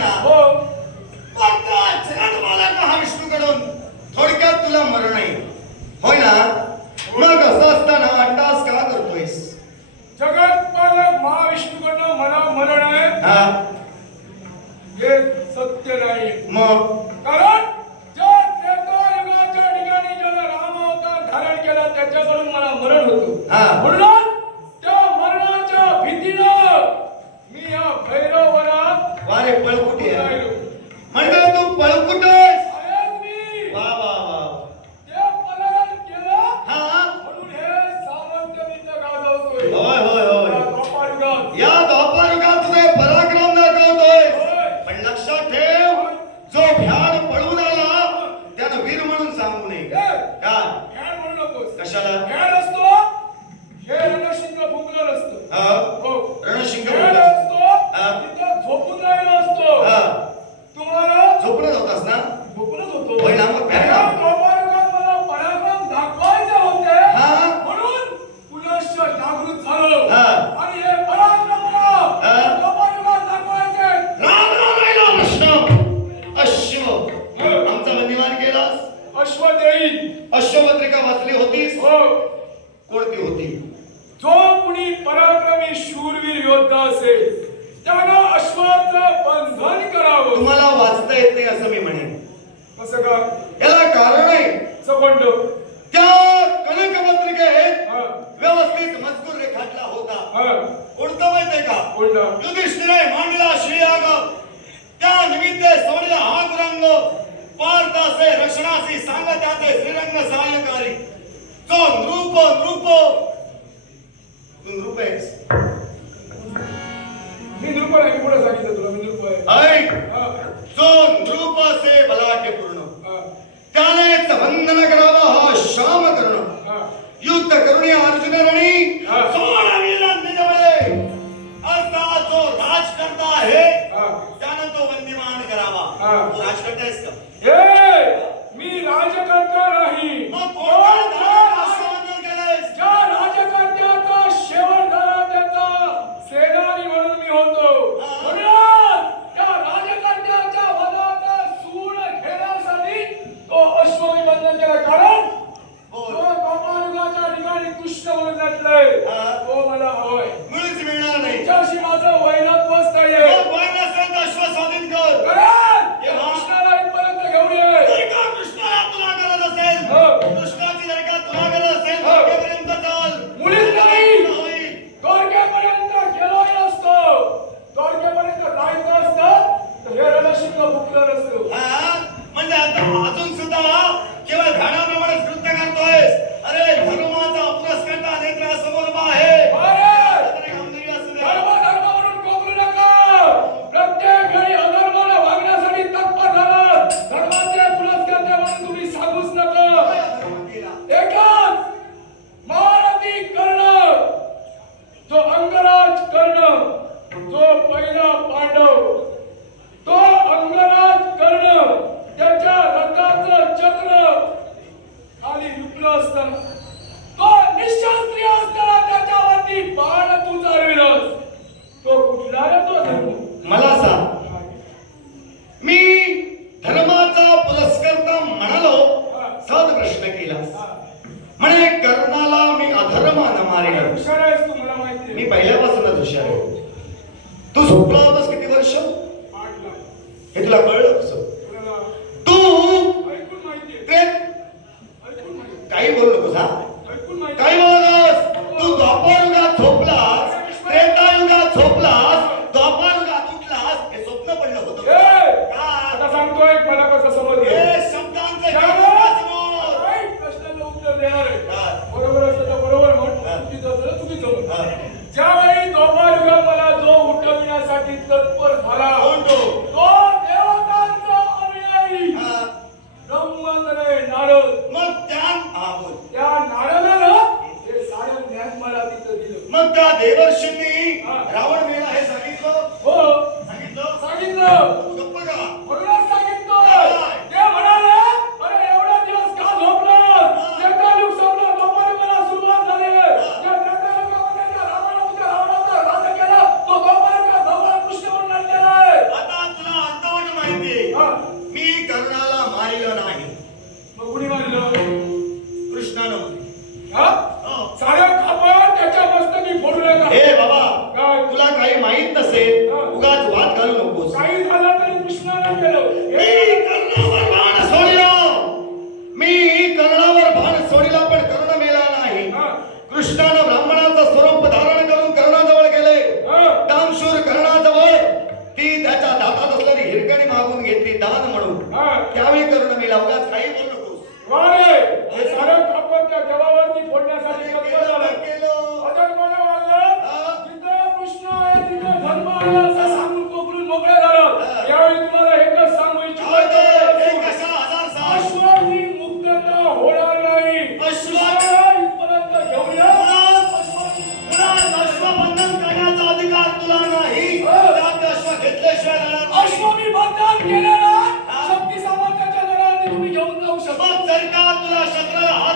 ना हो. मला महाविष्णूकडून थोडक्यात तुला मरण आहे होय ना. मग असं असताना अट्टास का करतोयस? जगत पालक महाविष्णूकडनं मला मरण आहे हा हे सत्य नाही. मग कारण ज्या त्रेतायुगाच्या ठिकाणी ज्याला राम अवतार धारण केला त्याच्याकडून मला मरण होतो. म्हणून त्या मरणाच्या भीतीनं मी या भैरवनात वारे पळकुटी आहे म्हणजे तू पळकुटस. वा वा वा. ते पलायन केलं हा म्हणून हे सामंत मित्र गाजवतोय. होय होय होय. या द्वापारयुगात या द्वापारयुगात तुझे पराक्रम दाखवतोय. पण लक्षात ठेव जो भ्याड पळून आला त्यानं वीर म्हणून सांगू नये. का भ्याड म्हणू नकोस. कशाला? भ्याड असतो हे रणशिंग भुंगलं नसतं. हो रणशिंग भ्याड असतो तिथं झोपून राहिला असतो. तुम्हाला झोपणच होतास ना? झोपूनच होतो. होय ना. मग भ्याड द्वापारयुगात मला पराक्रम दाखवायचे होते हा म्हणून पुनश्च जागृत झालो. हा. आणि हे पराक्रम मला द्वापारयुगात दाखवायचे. राम राम राहिला प्रश्न. अश्व आमचा बंदिवान केलास. अश्व देईल. अश्वपत्रिका वाचली होतीस? हो. कोणती होती? जो कुणी पराक्रमी शूरवीर योद्धा असेल त्यानं अश्वाचं बंधन करावं. तुम्हाला वाचता येत नाही असं मी म्हणेन. कसं का? याला कारण आहे. सगोंड त्या कनकपत्रिकेत व्यवस्थित मजकूर रेखाटला होता. कोणता माहितीये का? कोणता? युधिष्ठिराने मांडला श्रीयाग त्या निमित्ते सोडला हा गुरांग पार्थासे रक्षणासी सांगत्याचे श्रीरंग सहाय्यकारी जो नृप आहेस. मी नृप आहे. पुढे सांगितलं तुला मी नृप आहे. जो नृप असे बलाढ्य पूर्ण त्यानेच वंदन करावा हा श्याम कर्ण युद्ध करुणी अर्जुन रणी सोडाविला निजवले अर्थात जो राजकर्ता आहे त्यानं तो वंदिमान करावा. तू राजकर्ता आहेस का? मी राजकर्ता नाही. ज्या राजकर्त्याचा शेवट झाला त्याचा सेनानी म्हणून मी होतो. म्हणून त्या राजकर्त्याच्या वधात सूड घेण्यासाठी तो अश्वमी बंधन केला. कारण जो द्वापारयुगाच्या ठिकाणी कृष्ण म्हणून नटलंय तो मला हवंय. मुळीच मिळणार नाही. त्याच्याशी माझं वैरत्वच नाहीये. अश्व स्वाधीन कर. कृष्णाला इथपर्यंत घेऊन ये. कृष्णाला तुला गरज असेल कृष्णाची जर का तुला गरज असेल पर्यंत चाल. मुळीच नाही. द्वारकेपर्यंत गेलोही असतो. द्वारकेपर्यंत जायचं असतं तर हे रणशिंग भुंगलं नसतं. म्हणजे आता अजून सुद्धा केवळ घाण्याप्रमाणे कृत्य करतोयस. अरे धर्माचा पुरस्कर्ता नेत्रा समोर उभा आहे. धर्म म्हणून कोकलू नका. प्रत्येक वेळी अधर्माला वागण्यासाठी तत्पर झाला. धर्माचे पुरस्कर्ते म्हणून तुम्ही सांगूच नका. एकच महारथी कर्ण जो अंगराज कर्ण जो पहिला पांडव तो अंगराज कर्ण त्याच्या रथाचं चक्र खाली लुटलं असताना तो निशस्त्रीय असताना त्याच्यावरती बाण तू चालविलंस. तो कुठला रे तो धर्म? मला सांग. मी धर्माचा पुरस्कर्ता म्हणालो सहज प्रश्न केलास. म्हणे कर्णाला मी अधर्मानं मारेल. हुशार आहेस तू मला माहिती. मी पहिल्यापासूनच हुशार आहे. तू झोपला होतास किती वर्ष? 8 लाख. हे तुला कळलं कसं? तू ऐकून माहिती. ऐकून माहिती. काही बोलू नकोस. ऐकून माहिती. काही बोलू नकोस. तू द्वापारयुगात झोपलास, त्रेतायुगात झोपलास, द्वापारयुगात उठलास. हे स्वप्न पडलं होतं. आता सांगतोय मला कसं समजलं. हे शब्दांचं प्रश्नाचं उत्तर देणार आहे. बरोबर असलं तर बरोबर म्हण. चुकीचं असलं तर चुकीचं म्हण. ज्यावेळी द्वापारयुगात मला जो उठविण्यासाठी तत्पर झाला तो देवतांचा अनुयायी ब्रह्मंद्र नारद. मग त्या नारदानं हे सारं ज्ञान मला तिथं दिलं. मग त्या देवर्षींनी रावण मेला हे सांगितलं. हो सांगितलं. गप्प का? म्हणूनच सांगितलं. ते म्हणाले अरे एवढा दिवस का झोपलास? त्रेतायुग संपलं. द्वापारयुगाला सुरुवात झाली. या त्रेतायुगामध्ये त्या रावणाचा राज्य केला. तो द्वापारयुगात भगवान कृष्ण म्हणून आलेला आहे. आता तुला येऊन जाऊ शकतो. मग जर का तुला शस्त्राला